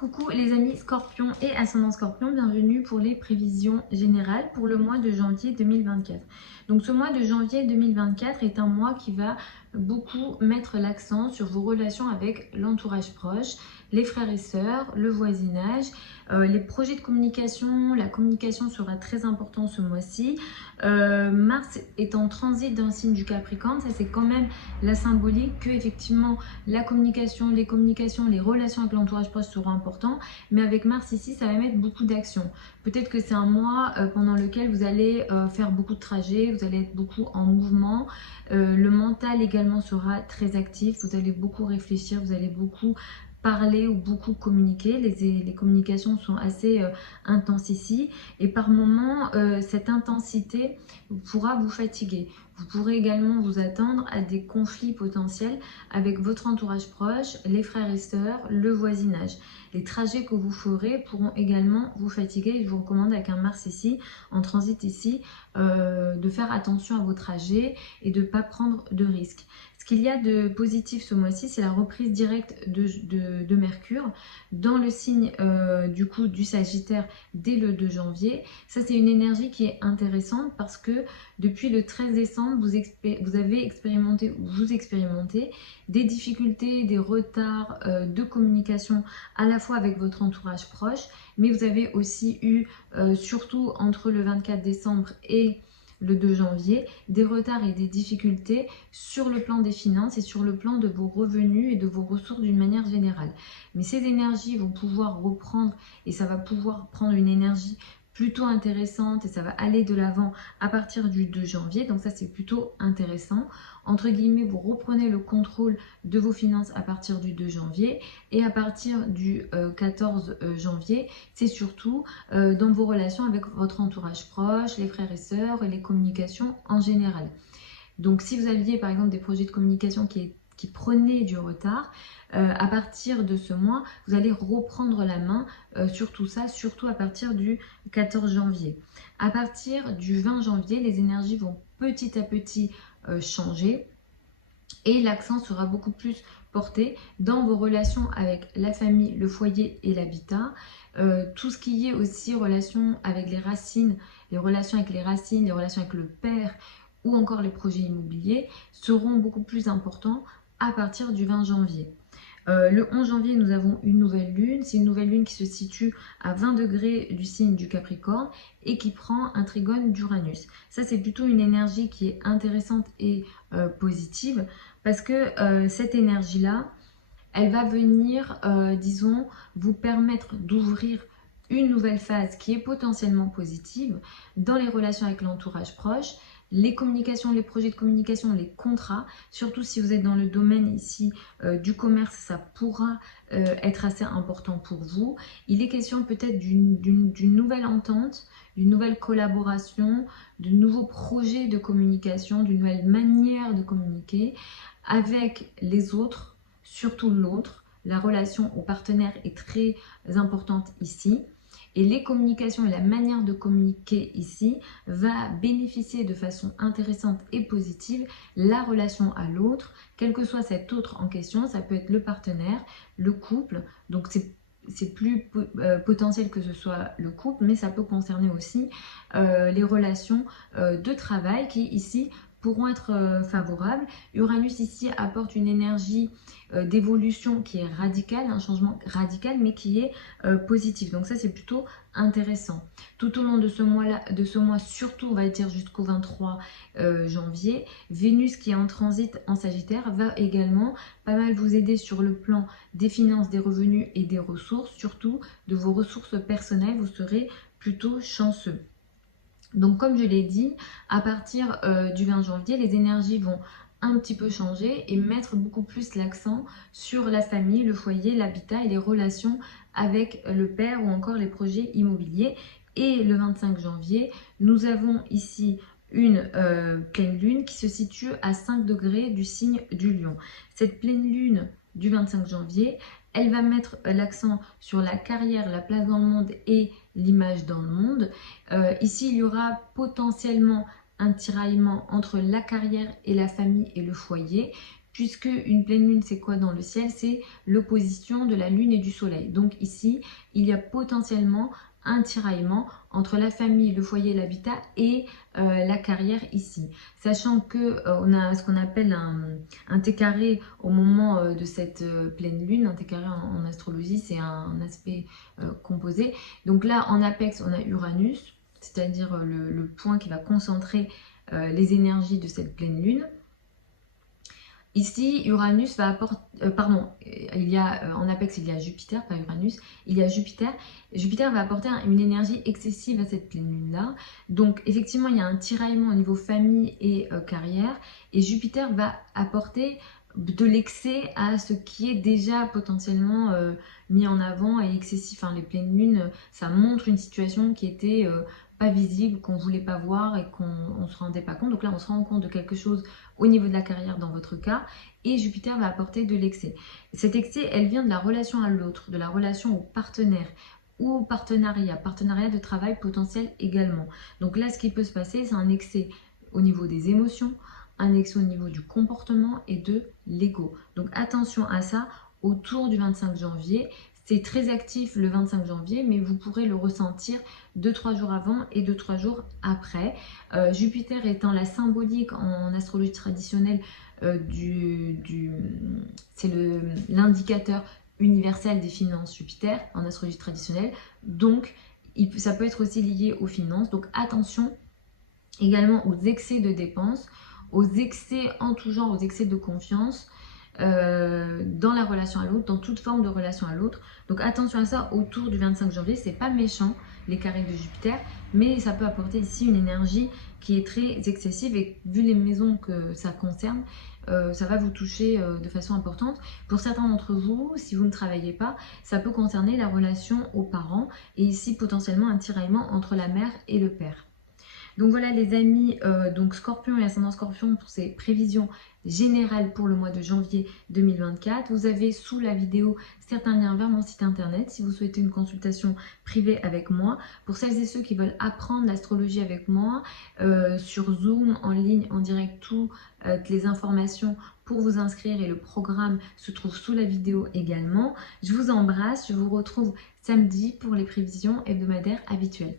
Coucou les amis Scorpion et ascendant Scorpion, bienvenue pour les prévisions générales pour le mois de janvier 2024. Donc ce mois de janvier 2024 est un mois qui va beaucoup mettre l'accent sur vos relations avec l'entourage proche, les frères et sœurs, le voisinage, les projets de communication. La communication sera très importante ce mois-ci. Mars est en transit dans le signe du Capricorne, ça c'est quand même la symbolique que effectivement la communication, les relations avec l'entourage proche seront importants, mais avec Mars ici, ça va mettre beaucoup d'action. Peut-être que c'est un mois pendant lequel vous allez faire beaucoup de trajets, vous allez être beaucoup en mouvement, le mental également sera très actif, vous allez beaucoup réfléchir, vous allez beaucoup parler ou beaucoup communiquer. Les communications sont assez intenses ici et par moments cette intensité pourra vous fatiguer. Vous pourrez également vous attendre à des conflits potentiels avec votre entourage proche, les frères et sœurs, le voisinage. Les trajets que vous ferez pourront également vous fatiguer. Je vous recommande avec un Mars ici, en transit ici, de faire attention à vos trajets et de ne pas prendre de risques. Ce qu'il y a de positif ce mois-ci, c'est la reprise directe de Mercure dans le signe du coup du Sagittaire dès le 2 janvier. Ça, c'est une énergie qui est intéressante parce que depuis le 13 décembre, vous avez expérimenté ou vous expérimentez des difficultés, des retards de communication à la fois avec votre entourage proche, mais vous avez aussi eu, surtout entre le 24 décembre et le 2 janvier, des retards et des difficultés sur le plan des finances et sur le plan de vos revenus et de vos ressources d'une manière générale. Mais ces énergies vont pouvoir reprendre et ça va pouvoir prendre une énergie plutôt intéressante et ça va aller de l'avant à partir du 2 janvier. Donc ça, c'est plutôt intéressant. Entre guillemets, vous reprenez le contrôle de vos finances à partir du 2 janvier et à partir du 14 janvier, c'est surtout dans vos relations avec votre entourage proche, les frères et sœurs et les communications en général. Donc si vous aviez par exemple des projets de communication qui prenaient du retard, à partir de ce mois, vous allez reprendre la main sur tout ça, surtout à partir du 14 janvier. À partir du 20 janvier, les énergies vont petit à petit changer et l'accent sera beaucoup plus porté dans vos relations avec la famille, le foyer et l'habitat. Tout ce qui est aussi relation avec les racines, les relations avec les racines, les relations avec le père ou encore les projets immobiliers seront beaucoup plus importants à partir du 20 janvier. Le 11 janvier, nous avons une nouvelle lune. C'est une nouvelle lune qui se situe à 20 degrés du signe du Capricorne et qui prend un trigone d'Uranus. Ça, c'est plutôt une énergie qui est intéressante et positive parce que cette énergie-là, elle va venir, disons, vous permettre d'ouvrir une nouvelle phase qui est potentiellement positive dans les relations avec l'entourage proche, les communications, les projets de communication, les contrats, surtout si vous êtes dans le domaine ici du commerce, ça pourra être assez important pour vous. Il est question peut-être d'une nouvelle entente, d'une nouvelle collaboration, de nouveaux projets de communication, d'une nouvelle manière de communiquer avec les autres, surtout l'autre. La relation au partenaire est très importante ici. Et les communications et la manière de communiquer ici va bénéficier de façon intéressante et positive la relation à l'autre, quel que soit cet autre en question. Ça peut être le partenaire, le couple, donc c'est plus potentiel que ce soit le couple, mais ça peut concerner aussi les relations de travail qui ici pourront être favorables. Uranus ici apporte une énergie d'évolution qui est radicale, un changement radical, mais qui est positif. Donc ça, c'est plutôt intéressant. Tout au long de ce mois, surtout, on va dire jusqu'au 23 janvier, Vénus qui est en transit en Sagittaire va également pas mal vous aider sur le plan des finances, des revenus et des ressources, surtout de vos ressources personnelles. Vous serez plutôt chanceux. Donc comme je l'ai dit, à partir du 20 janvier, les énergies vont un petit peu changer et mettre beaucoup plus l'accent sur la famille, le foyer, l'habitat et les relations avec le père ou encore les projets immobiliers. Et le 25 janvier, nous avons ici une pleine lune qui se situe à 5 degrés du signe du Lion. Cette pleine lune du 25 janvier, elle va mettre l'accent sur la carrière, la place dans le monde et l'image dans le monde. Ici, il y aura potentiellement un tiraillement entre la carrière et la famille et le foyer, puisque une pleine lune, c'est quoi dans le ciel? C'est l'opposition de la lune et du soleil. Donc ici, il y a potentiellement un tiraillement entre la famille, le foyer, l'habitat et la carrière ici. Sachant que on a ce qu'on appelle un T carré au moment de cette pleine lune. Un T carré en astrologie, c'est un aspect composé. Donc là, en apex, on a Uranus, c'est-à-dire le point qui va concentrer les énergies de cette pleine lune. Ici, Uranus va apporter, il y a en apex, il y a Jupiter, pas Uranus, il y a Jupiter. Jupiter va apporter une énergie excessive à cette pleine lune-là. Donc, effectivement, il y a un tiraillement au niveau famille et carrière. Et Jupiter va apporter de l'excès à ce qui est déjà potentiellement mis en avant et excessif. Enfin, les pleines lunes, ça montre une situation qui était pas visible, qu'on ne voulait pas voir et qu'on ne se rendait pas compte. Donc là, on se rend compte de quelque chose au niveau de la carrière dans votre cas, et Jupiter va apporter de l'excès. Cet excès, elle vient de la relation à l'autre, de la relation au partenaire ou au partenariat de travail potentiel également. Donc là, ce qui peut se passer, c'est un excès au niveau des émotions, un excès au niveau du comportement et de l'ego. Donc attention à ça autour du 25 janvier. C'est très actif le 25 janvier, mais vous pourrez le ressentir 2-3 jours avant et 2-3 jours après. Jupiter étant la symbolique en astrologie traditionnelle c'est l'indicateur universel des finances, Jupiter en astrologie traditionnelle. Donc, ça peut être aussi lié aux finances. Donc, attention également aux excès de dépenses, aux excès en tout genre, aux excès de confiance dans la relation à l'autre, dans toute forme de relation à l'autre. Donc attention à ça autour du 25 janvier, c'est pas méchant les carrés de Jupiter, mais ça peut apporter ici une énergie qui est très excessive et vu les maisons que ça concerne, ça va vous toucher de façon importante. Pour certains d'entre vous, si vous ne travaillez pas, ça peut concerner la relation aux parents et ici potentiellement un tiraillement entre la mère et le père. Donc voilà les amis, donc Scorpion et ascendant Scorpion pour ces prévisions générales pour le mois de janvier 2024. Vous avez sous la vidéo certains liens vers mon site internet si vous souhaitez une consultation privée avec moi. Pour celles et ceux qui veulent apprendre l'astrologie avec moi, sur Zoom, en ligne, en direct, toutes les informations pour vous inscrire et le programme se trouve sous la vidéo également. Je vous embrasse, je vous retrouve samedi pour les prévisions hebdomadaires habituelles.